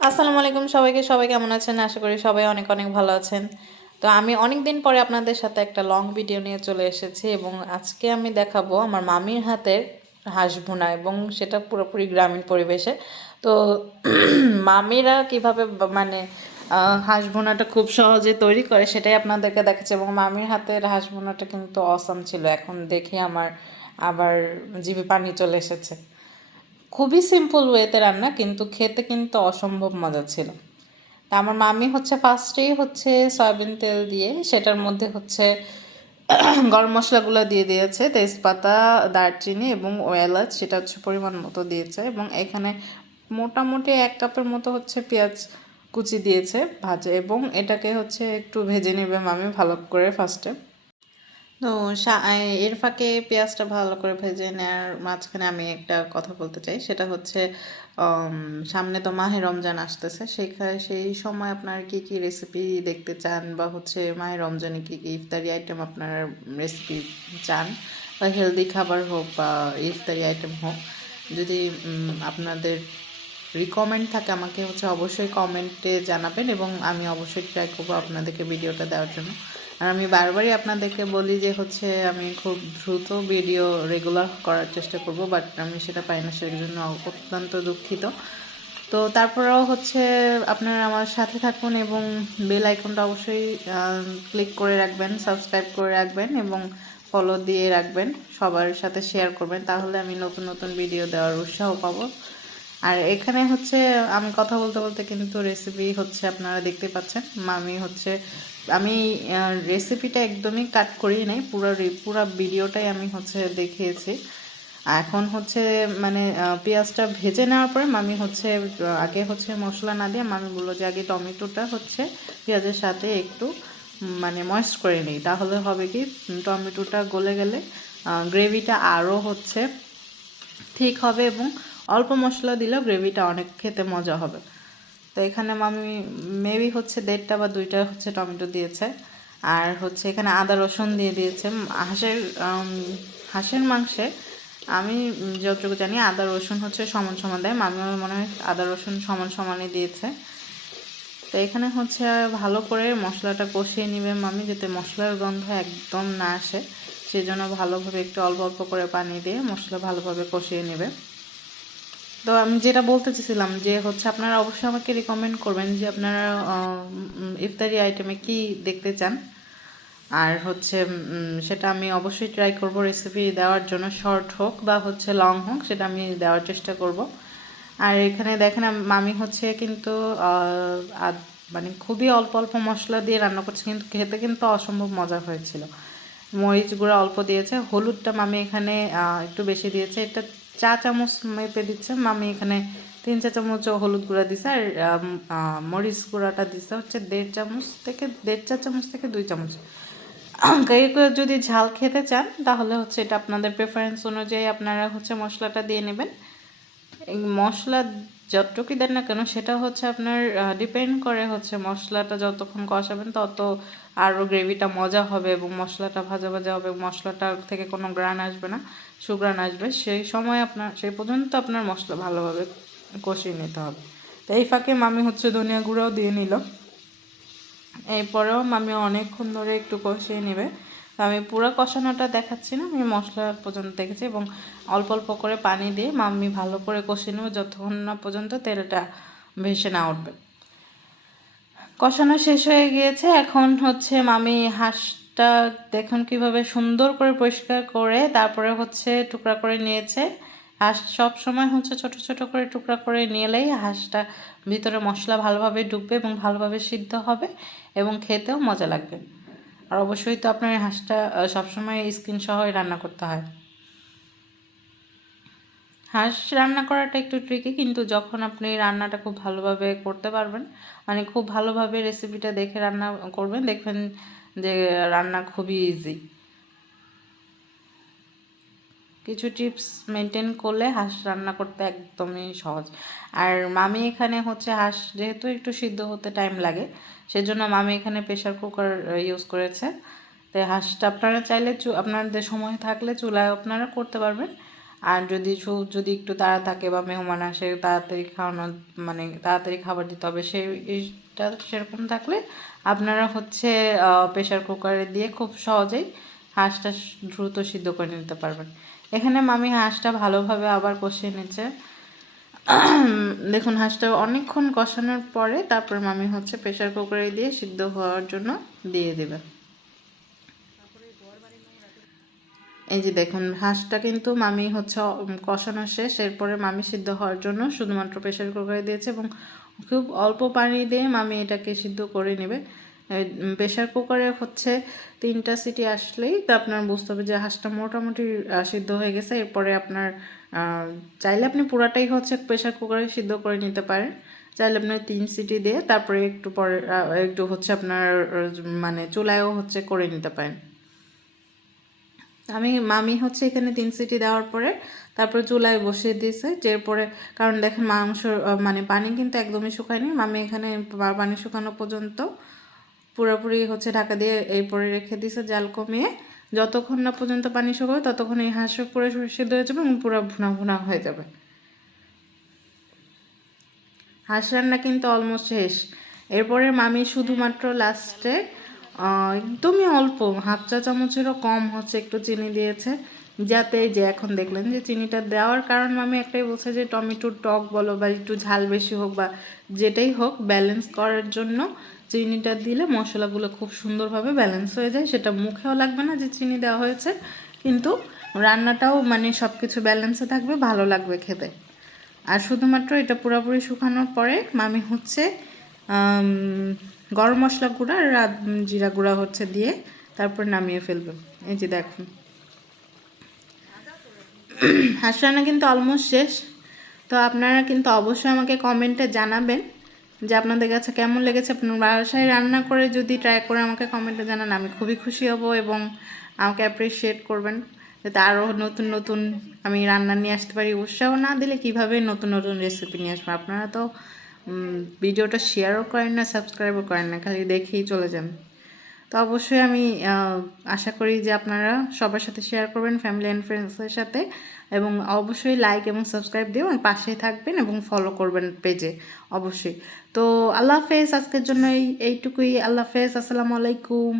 আসসালামু আলাইকুম সবাইকে। সবাই কেমন আছেন? আশা করি সবাই অনেক অনেক ভালো আছেন। তো আমি অনেক দিন পরে আপনাদের সাথে একটা লং ভিডিও নিয়ে চলে এসেছি এবং আজকে আমি দেখাবো আমার মামির হাতের হাঁস ভুনা, এবং সেটা পুরোপুরি গ্রামীণ পরিবেশে। তো মামিরা কিভাবে হাঁস ভুনাটা খুব সহজে তৈরি করে সেটাই আপনাদেরকে দেখাচ্ছি, এবং মামির হাতের হাঁস ভুনাটা কিন্তু অসাম ছিল। এখন দেখে আমার আবার জিভে পানি চলে এসেছে। খুবই সিম্পল ওয়েতে রান্না, কিন্তু খেতে কিন্তু অসম্ভব মজা ছিল। তা আমার মামি ফার্স্টেই সয়াবিন তেল দিয়ে সেটার মধ্যে গরম মশলাগুলো দিয়ে দিয়েছে, তেজপাতা, দারচিনি এবং এলাচ, সেটা পরিমাণ মতো দিয়েছে। এবং এখানে মোটামুটি 1 কাপের মতো পেঁয়াজ কুচি দিয়েছে ভাজে, এবং এটাকে একটু ভেজে নেবে মামি ভালো করে ফার্স্টে। তো এর ফাঁকে পেঁয়াজটা ভালো করে ভেজে নেওয়ার মাঝখানে আমি একটা কথা বলতে চাই, সেটা সামনে তো মাহে রমজান আসতেছে। সেই সময় আপনারা কী কী রেসিপি দেখতে চান, বা মাহে রমজানে কী কী ইফতারি আইটেম আপনারা রেসিপি চান, বা হেলদি খাবার হোক বা ইফতারি আইটেম হোক, যদি আপনাদের রিকমেন্ড থাকে আমাকে অবশ্যই কমেন্টে জানাবেন, এবং আমি অবশ্যই ট্রাই করবো আপনাদেরকে ভিডিওটা দেওয়ার জন্য। আর আমি বারবারই আপনাদেরকে বলি যে আমি খুব দ্রুত ভিডিও রেগুলার করার চেষ্টা করব, বাট আমি সেটা পাই না, সেই জন্য অত্যন্ত দুঃখিত। তো তারপরেও আপনারা আমার সাথে থাকুন, এবং বেল আইকনটা অবশ্যই ক্লিক করে রাখবেন, সাবস্ক্রাইব করে রাখবেন, এবং ফলো দিয়ে রাখবেন, সবার সাথে শেয়ার করবেন, তাহলে আমি নতুন নতুন ভিডিও দেওয়ার উৎসাহ পাবো। আর এখানে আমি কথা বলতে বলতে কিন্তু রেসিপি আপনারা দেখতে পাচ্ছেন। মামি আমি রেসিপিটা একদমই কাট করি নাই, পুরো ভিডিওটাই আমি দেখিয়েছি। এখন মানে পেঁয়াজটা ভেজে নেওয়ার পরে মামি আগে মশলা না দিয়ে মামি বললো যে আগে টমেটোটা পেঁয়াজের সাথে একটু মানে ময়েস্ট করে নিই, তাহলে হবে কি টমেটোটা গলে গেলে গ্রেভিটা আরও ঠিক হবে, এবং অল্প মশলা দিলেও গ্রেভিটা অনেক খেতে মজা হবে। তো এখানে মামি মেবি 1.5টা বা 2টা টমেটো দিয়েছে, আর এখানে আদা রসুন দিয়ে দিয়েছে। হাঁসের মাংসে আমি যতটুকু জানি আদা রসুন সমান সমান দেয়, মামিও মনে হয় আদা রসুন সমান সমানই দিয়েছে। তো এখানে ভালো করে মশলাটা কষিয়ে নেবে মামি, যাতে মশলার গন্ধ একদম না আসে, সেই জন্য ভালোভাবে একটু অল্প অল্প করে পানি দিয়ে মশলা ভালোভাবে কষিয়ে নেবে। তো আমি যেটা বলতে চেয়েছিলাম যে আপনারা অবশ্যই আমাকে রিকমেন্ড করবেন যে আপনারা ইফতারি আইটেমে কি দেখতে চান, আর সেটা আমি অবশ্যই ট্রাই করব রেসিপি দেওয়ার জন্য, শর্ট হোক বা লং হোক, সেটা আমি দেওয়ার চেষ্টা করব। আর এখানে দেখেন মামি কিন্তু মানে খুবই অল্প অল্প মশলা দিয়ে রান্না করছে, কিন্তু খেতে কিন্তু অসম্ভব মজা হয়েছিল। মরিচ গুঁড়া অল্প দিয়েছে, হলুদটা মামি এখানে একটু বেশি দিয়েছে, এটা 4 চামচ মেপে দিচ্ছে মামি, এখানে 3 চা চামচ হলুদ গুঁড়া দিছে, আর মরিচ গুঁড়াটা দিছে 1.5 চা চামচ থেকে 2 চামচ। কেউ কেউ যদি ঝাল খেতে চান তাহলে এটা আপনাদের প্রেফারেন্স অনুযায়ী আপনারা মশলাটা দিয়ে নেবেন। এই মশলা যতটুকুই দেন না কেন সেটা আপনার ডিপেন্ড করে মশলাটা যতক্ষণ কষাবেন তত আরও গ্রেভিটা মজা হবে, এবং মশলাটা ভাজা ভাজা হবে, মশলাটা থেকে কোনো গ্রান আসবে না, সুগ্রান আসবে। সেই পর্যন্ত আপনার মশলা ভালোভাবে কষিয়ে নিতে হবে। তো এই ফাঁকে মামি ধনিয়া গুঁড়াও দিয়ে নিল। এরপরেও মামি অনেকক্ষণ ধরে একটু কষিয়ে নেবে। তো আমি পুরো কষানোটা দেখাচ্ছি না, আমি মশলা পর্যন্ত দেখেছি, এবং অল্প অল্প করে পানি দিয়ে মামি ভালো করে কষিয়ে নেবে যতক্ষণ না পর্যন্ত তেলটা ভেসে না উঠবে। কষানো শেষ হয়ে গিয়েছে, এখন মামি হাঁসটা দেখুন কীভাবে সুন্দর করে পরিষ্কার করে তারপরে টুকরা করে নিয়েছে। হাঁস সব সময় ছোট ছোট করে টুকরা করে নিলেই হাঁসটা ভিতরে মশলা ভালোভাবে ঢুকবে এবং ভালোভাবে সিদ্ধ হবে, এবং খেতেও মজা লাগবে। আর অবশ্যই তো আপনার হাঁসটা সবসময় স্কিন সহই রান্না করতে হয়। হাঁস রান্না করাটা একটু ট্রিকি, কিন্তু যখন আপনি রান্নাটা খুব ভালোভাবে করতে পারবেন, মানে খুব ভালোভাবে রেসিপিটা দেখে রান্না করবেন, দেখবেন যে রান্না খুবই ইজি। কিছু টিপস মেনটেন করলে হাঁস রান্না করতে একদমই সহজ। আর মামি এখানে হাঁস যেহেতু একটু সিদ্ধ হতে টাইম লাগে, সেজন্য মামি এখানে প্রেশার কুকার ইউজ করেছে। তো হাঁসটা আপনারা চাইলে আপনাদের সময় থাকলে চুলায় আপনারা করতে পারবেন, আর যদি একটু তাড়া থাকে বা মেহমান আসে তাড়াতাড়ি খাওয়ানো মানে তাড়াতাড়ি খাবার দিতে হবে সেইটা সেরকম থাকলে আপনারা হচ্ছে প্রেশার কুকারে দিয়ে খুব সহজেই হাঁসটা দ্রুত সিদ্ধ করে নিতে পারবেন। এখানে মামি হাঁসটা ভালোভাবে আবার কষিয়ে নিচ্ছে। দেখুন হাঁসটা অনেকক্ষণ কষানোর পরে তারপর মামি হচ্ছে প্রেশার কুকারে দিয়ে সিদ্ধ হওয়ার জন্য দিয়ে দেবে। এই যে দেখুন হাঁসটা কিন্তু মামি হচ্ছে কষানো শেষ, এরপরে মামি সিদ্ধ হওয়ার জন্য শুধুমাত্র প্রেশার কুকারে দিয়েছে এবং খুব অল্প পানি দিয়ে মামি এটাকে সিদ্ধ করে নেবে। প্রেশার কুকারে হচ্ছে 3টা সিটি আসলেই তো আপনার বুঝতে হবে যে হাঁসটা মোটামুটি সিদ্ধ হয়ে গেছে। এরপরে আপনার চাইলে আপনি পুরাটাই হচ্ছে প্রেশার কুকারে সিদ্ধ করে নিতে পারেন, চাইলে আপনার 3 সিটি দিয়ে তারপরে একটু পরে একটু হচ্ছে আপনার মানে চুলায়ও হচ্ছে করে নিতে পারেন। মামি হচ্ছে এখানে 3 সিটি দেওয়ার পরে তারপরে চুলায় বসিয়ে দিয়েছে, যে পরে কারণ দেখেন মাংস মানে পানি কিন্তু একদমই শুকায়নি, মামি এখানে পানি শুকানো পর্যন্ত পুরোপুরি হচ্ছে ঢাকা দিয়ে এরপরে রেখে দিয়েছে জাল কমিয়ে। যতক্ষণ না পর্যন্ত পানি শুকাবে ততক্ষণ এই হাঁস পুরো সিদ্ধ হয়ে যাবে এবং পুরো ভুনা ভুনা হয়ে যাবে। হাঁস রান্না কিন্তু অলমোস্ট শেষ। এরপরে মামি শুধুমাত্র লাস্টে একদমই অল্প 1/2 চা চামচেরও কম হচ্ছে একটু চিনি দিয়েছে, যাতে যে এখন দেখলেন যে চিনিটা দেওয়ার কারণ মামি একটাই বলছে যে টমেটোর টক বলো বা একটু ঝাল বেশি হোক বা যেটাই হোক ব্যালেন্স করার জন্য চিনিটা দিলে মশলাগুলো খুব সুন্দরভাবে ব্যালেন্স হয়ে যায়, সেটা মুখেও লাগবে না যে চিনি দেওয়া হয়েছে, কিন্তু রান্নাটাও মানে সব কিছু ব্যালেন্সে থাকবে, ভালো লাগবে খেতে। আর শুধুমাত্র এটা পুরোপুরি শুকানোর পরে মামি হচ্ছে গরম মশলা গুঁড়া আর জিরা গুঁড়া হচ্ছে দিয়ে তারপর নামিয়ে ফেলবে। এই যে দেখুন হাঁস রান্না কিন্তু অলমোস্ট শেষ। তো আপনারা কিন্তু অবশ্যই আমাকে কমেন্টে জানাবেন যে আপনাদের কাছে কেমন লেগেছে। আপনার বাসায় রান্না করে যদি ট্রাই করে আমাকে কমেন্টে জানান, আমি খুবই খুশি হব এবং আমাকে অ্যাপ্রিসিয়েট করবেন যাতে আরও নতুন নতুন আমি রান্না নিয়ে আসতে পারি। উৎসাহ না দিলে কীভাবে নতুন নতুন রেসিপি নিয়ে আসবো। আপনারা তো ভিডিওটা শেয়ারও করেন না, সাবস্ক্রাইবও করেন না, খালি দেখেই চলে যান। তো অবশ্যই আমি আশা করি যে আপনারা সবার সাথে শেয়ার করবেন, ফ্যামিলি অ্যান্ড ফ্রেন্ডসের সাথে, এবং অবশ্যই লাইক এবং সাবস্ক্রাইব দিয়ে আমার পাশেই থাকবেন এবং ফলো করবেন পেজে অবশ্যই। তো আল্লাহ হাফেজ, আজকের জন্য এইটুকুই। আল্লাহ হাফেজ, আসসালামু আলাইকুম।